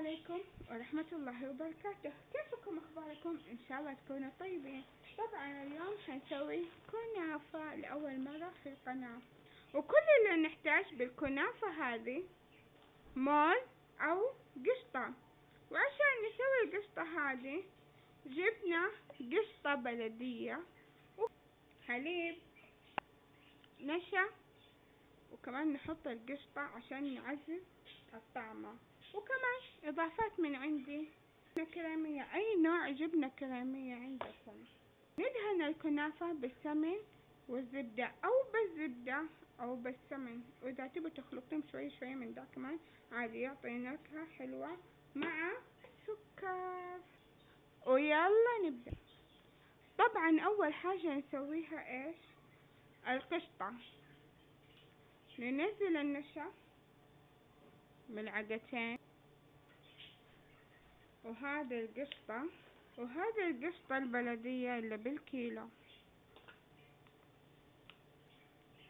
عليكم ورحمة الله وبركاته. كيفكم أخباركم؟ إن شاء الله تكونوا طيبين. طبعا اليوم حنسوي كنافة لأول مرة في القناة، وكل اللي نحتاج بالكنافة هذه موز أو قشطة. وعشان نسوي القشطة هذه جبنا قشطة بلدية وحليب نشا، وكمان نحط القشطة عشان نعزز الطعمة، وكمان إضافات من عندي جبنة كريمية، أي نوع جبنة كريمية عندكم. ندهن الكنافة بالسمن والزبدة أو بالزبدة أو بالسمن، وإذا تبوا تخلطهم شوي شوي من دا كمان عادي، يعطي نكهة حلوة مع سكر. ويلا نبدأ. طبعا أول حاجة نسويها إيش؟ القشطة. ننزل النشا ملعقتين، وهذه القشطة البلدية اللي بالكيلو،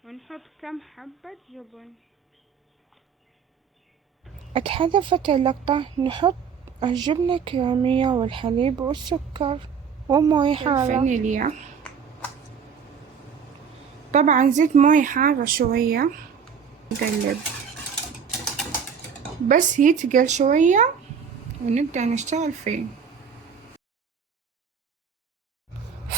ونحط كم حبة جبن. اتحذفت اللقطة، نحط الجبنة الكريمية والحليب والسكر وموية حارة والفانيليا. طبعا زيت موية حارة شوية، نقلب بس يتقل شوية ونبدأ نشتغل فيه.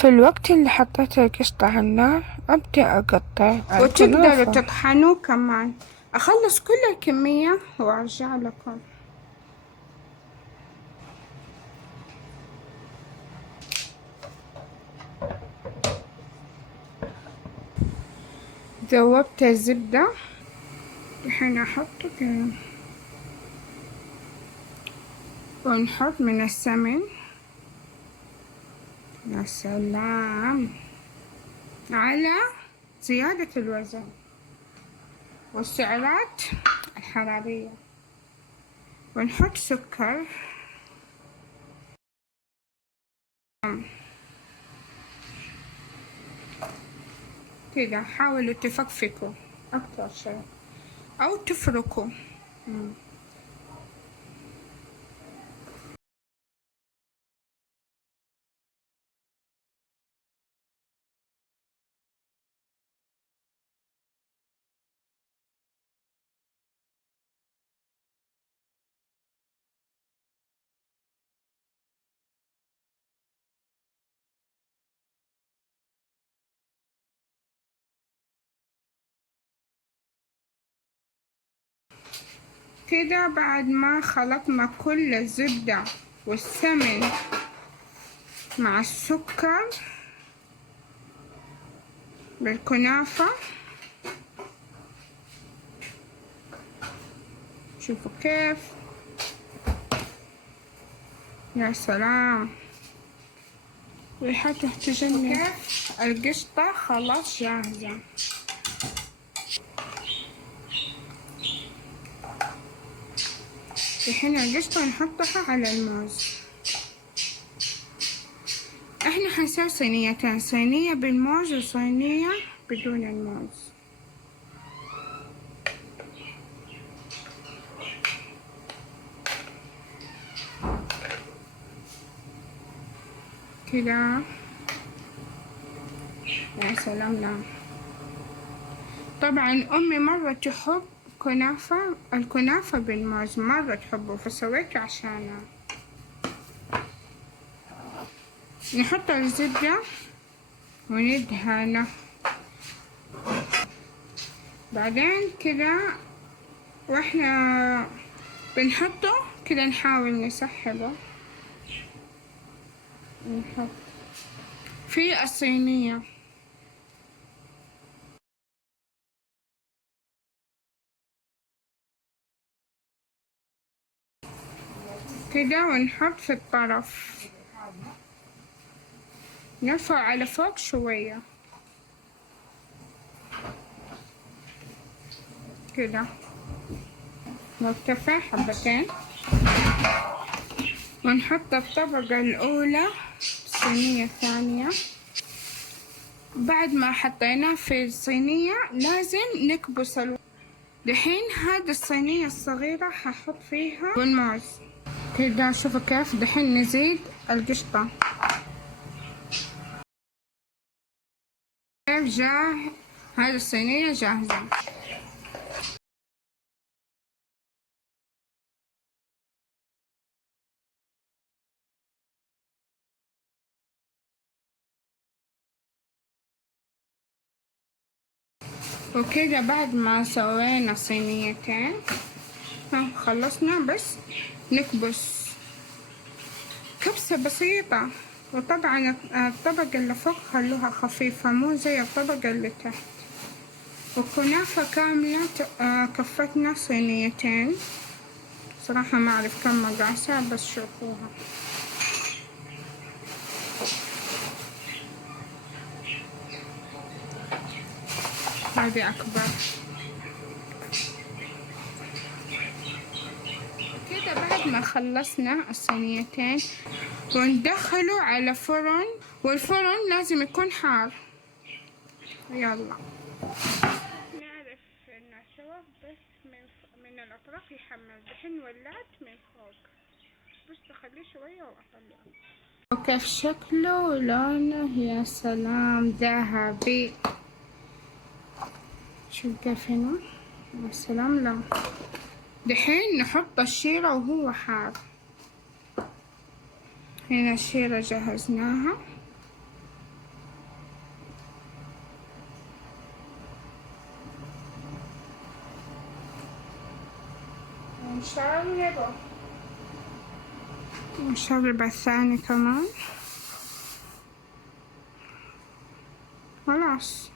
في الوقت اللي حطيت القشطة على النار أبدأ أقطع، وتقدروا تطحنوا كمان. أخلص كل الكمية وأرجع لكم. ذوبت الزبدة، الحين أحطه كده، ونحط من السمن. يا سلام على زيادة الوزن والسعرات الحرارية. ونحط سكر كده. حاولوا تفكفكوا أكتر شيء أو تفركوا. كده بعد ما خلطنا كل الزبدة والسمن مع السكر بالكنافة، شوفوا كيف. يا سلام ريحته تجنن. كيف القشطة خلاص جاهزة. الحين القشطة نحطها على الموز. احنا حنسوي صينيتين، صينية بالموز وصينية بدون الموز. كده يا سلام. لا طبعا أمي مرة تحب الكنافة بالموز، مرة تحبه، فسويته عشانها. نحط الزبدة وندهنه، بعدين كده واحنا بنحطه كده نحاول نسحبه، نحط في الصينية كده، ونحط في الطرف، نرفع على فوق شوية كده، نرتفع حبتين، ونحط الطبقة الأولى الصينية الثانية. بعد ما حطيناه في الصينية لازم نكبس دحين هذه الصينية الصغيرة ححط فيها والموز كده. شوفوا كيف دحين نزيد القشطة. كيف هذه الصينية جاهزة. وكده بعد ما سوينا صينيتين خلصنا، بس نكبس كبسة بسيطة. وطبعا الطبقة اللي فوق خلوها خفيفة مو زي الطبقة اللي تحت. وكنافة كاملة كفتنا صينيتين. صراحة ما أعرف كم مقاسها بس شوفوها. هذه أكبر. كده بعد ما خلصنا الصينيتين وندخله على فرن، والفرن لازم يكون حار. يلا نعرف انه سوا بس من الاطراف يحمر. دحين ولعت من فوق بس اخليه شوية واطلعه. وكيف شكله ولونه، يا سلام ذهبي. شوف كيف هنا، يا سلام. لا دحين نحط الشيرة وهو حار. هنا الشيرة جهزناها. نشرب الثاني كمان. خلاص.